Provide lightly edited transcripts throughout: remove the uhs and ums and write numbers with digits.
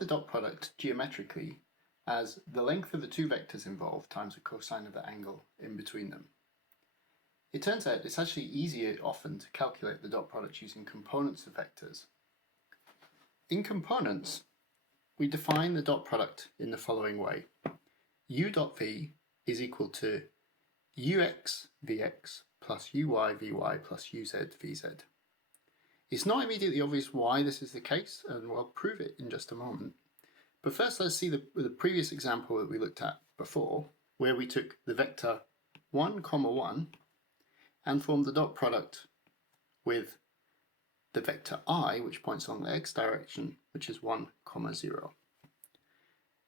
the dot product geometrically as the length of the two vectors involved times the cosine of the angle in between them. It turns out it's actually easier often to calculate the dot product using components of vectors. In components, we define the dot product in the following way. U dot v is equal to ux vx plus uy vy plus uz vz. It's not immediately obvious why this is the case, and we'll prove it in just a moment. But first let's see the previous example that we looked at before, where we took the vector 1, 1 and formed the dot product with the vector I, which points along the x direction, which is 1, 0.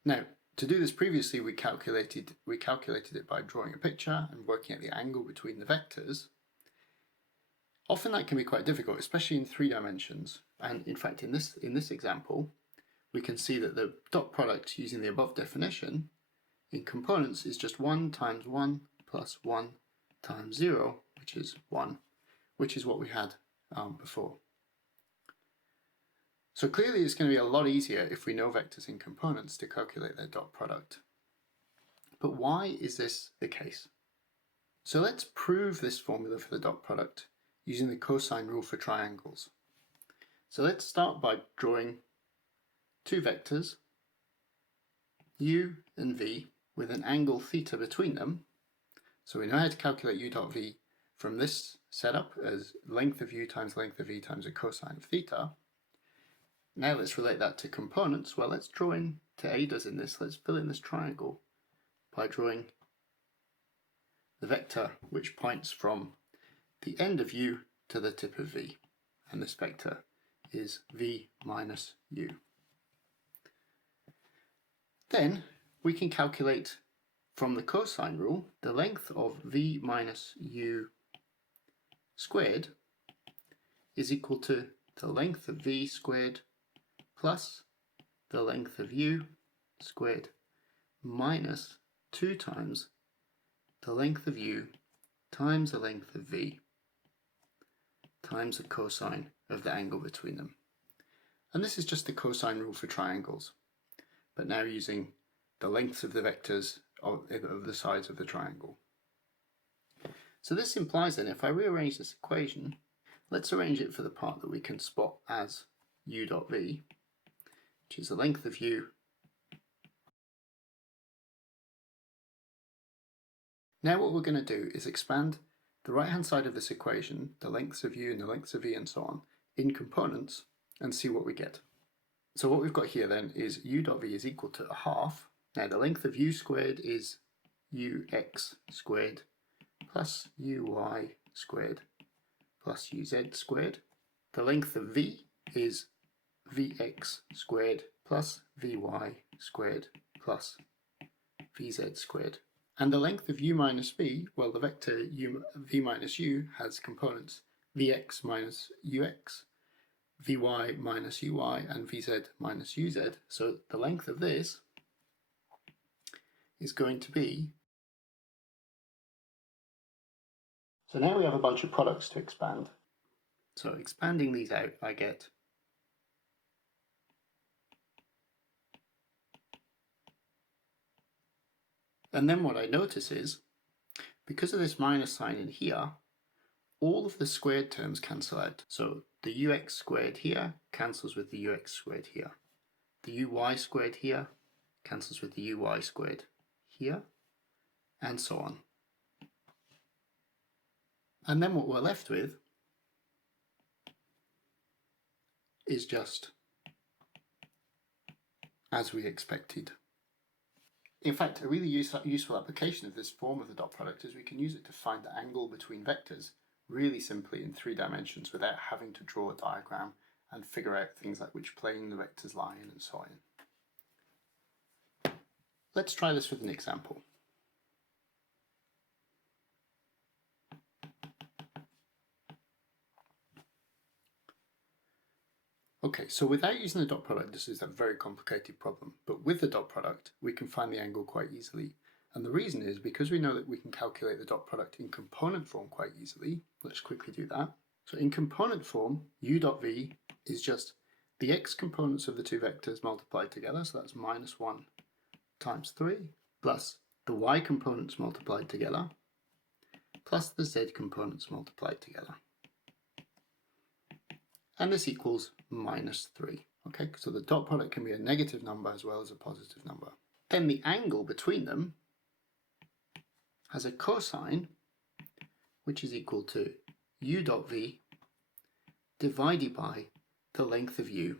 Now, to do this previously, we calculated it by drawing a picture and working at the angle between the vectors. Often that can be quite difficult, especially in 3 dimensions. And in fact, in this example, we can see that the dot product using the above definition in components is just 1 times 1 plus 1 times 0, which is 1, which is what we had before. So clearly it's going to be a lot easier if we know vectors in components to calculate their dot product. But why is this the case? So let's prove this formula for the dot product using the cosine rule for triangles. So let's start by drawing two vectors, u and v, with an angle theta between them. So we know how to calculate u dot v from this setup as length of u times length of v times the cosine of theta. Now let's relate that to components. Well, let's draw in to A does in this. Let's fill in this triangle by drawing the vector which points from the end of u to the tip of v. And this vector is v minus u. Then we can calculate from the cosine rule the length of v minus u squared is equal to the length of v squared plus the length of u squared minus 2 times the length of u times the length of v times the cosine of the angle between them. And this is just the cosine rule for triangles, but now using the lengths of the vectors of the sides of the triangle. So this implies then, if I rearrange this equation, let's arrange it for the part that we can spot as u dot v, which is the length of u. Now what we're going to do is expand the right hand side of this equation, the lengths of u and the lengths of v and so on, in components and see what we get. So what we've got here then is u dot v is equal to a half. Now the length of u squared is ux squared plus uy squared plus uz squared. The length of v is vx squared plus vy squared plus vz squared. And the length of u minus v, well, the vector v minus u has components vx minus ux, vy minus uy, and vz minus uz. So the length of this is going to be... So now we have a bunch of products to expand. So expanding these out, I get and then what I notice is, because of this minus sign in here, all of the squared terms cancel out. So the ux squared here cancels with the ux squared here. The uy squared here cancels with the uy squared here, and so on. And then what we're left with is just as we expected. In fact, a really useful application of this form of the dot product is we can use it to find the angle between vectors really simply in 3 dimensions without having to draw a diagram and figure out things like which plane the vectors lie in and so on. Let's try this with an example. Okay, so without using the dot product, this is a very complicated problem, but with the dot product, we can find the angle quite easily. And the reason is because we know that we can calculate the dot product in component form quite easily. Let's quickly do that. So in component form, u dot v is just the x components of the two vectors multiplied together, so that's minus 1 times 3, plus the y components multiplied together, plus the z components multiplied together. And this equals minus 3. Okay, so the dot product can be a negative number as well as a positive number. Then the angle between them has a cosine which is equal to u dot v divided by the length of u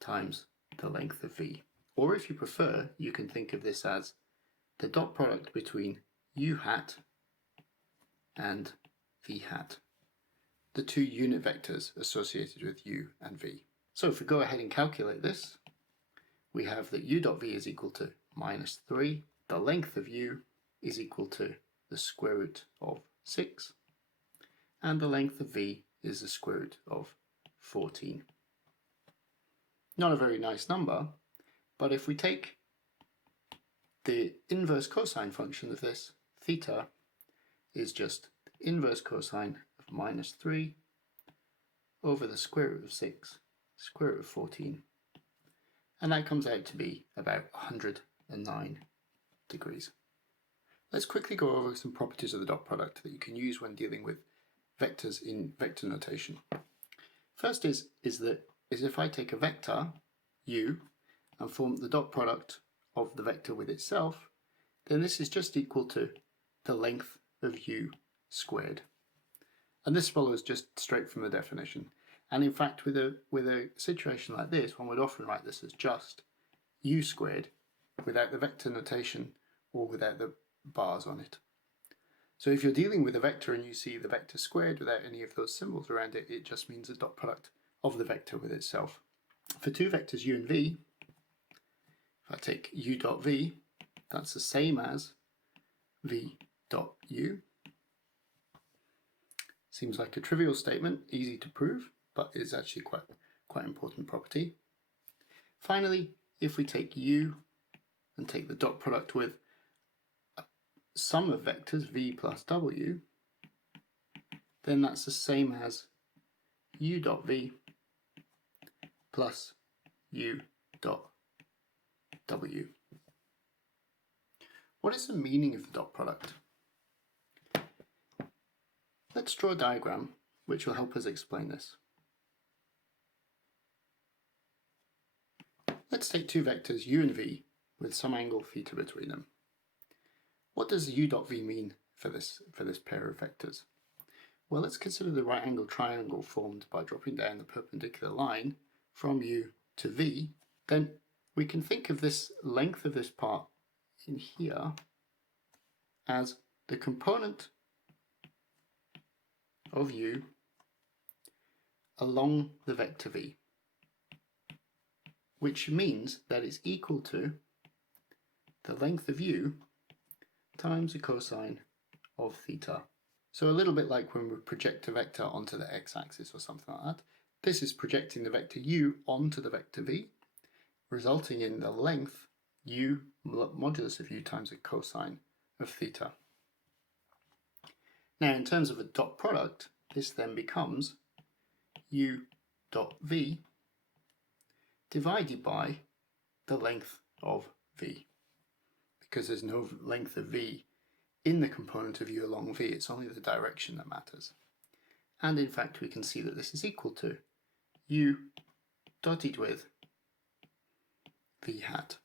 times the length of v. Or if you prefer, you can think of this as the dot product between u hat and v hat, the two unit vectors associated with u and v. So if we go ahead and calculate this, we have that u dot v is equal to minus 3, the length of u is equal to the square root of 6, and the length of v is the square root of 14. Not a very nice number, but if we take the inverse cosine function of this, theta is just the inverse cosine of minus 3 over the square root of 6, square root of 14, and that comes out to be about 109 degrees. Let's quickly go over some properties of the dot product that you can use when dealing with vectors in vector notation. First is if I take a vector, u, and form the dot product of the vector with itself, then this is just equal to the length of u squared. And this follows just straight from the definition. And in fact, with a situation like this, one would often write this as just u squared without the vector notation or without the bars on it. So if you're dealing with a vector and you see the vector squared without any of those symbols around it, it just means the dot product of the vector with itself. For two vectors u and v, if I take u dot v, that's the same as v dot u. Seems like a trivial statement, easy to prove, but is actually quite important property. Finally, if we take u and take the dot product with a sum of vectors v plus w, then that's the same as u dot v plus u dot w. What is the meaning of the dot product? Let's draw a diagram which will help us explain this. Let's take two vectors u and v with some angle theta between them. What does u dot v mean for this pair of vectors? Well, let's consider the right angle triangle formed by dropping down the perpendicular line from u to v. Then we can think of this length of this part in here as the component of u along the vector v, which means that it's equal to the length of u times the cosine of theta. So a little bit like when we project a vector onto the x-axis or something like that. This is projecting the vector u onto the vector v, resulting in the length u modulus of u times the cosine of theta. Now in terms of a dot product, this then becomes u dot v divided by the length of v. Because there's no length of v in the component of u along v, it's only the direction that matters. And in fact we can see that this is equal to u dotted with v hat.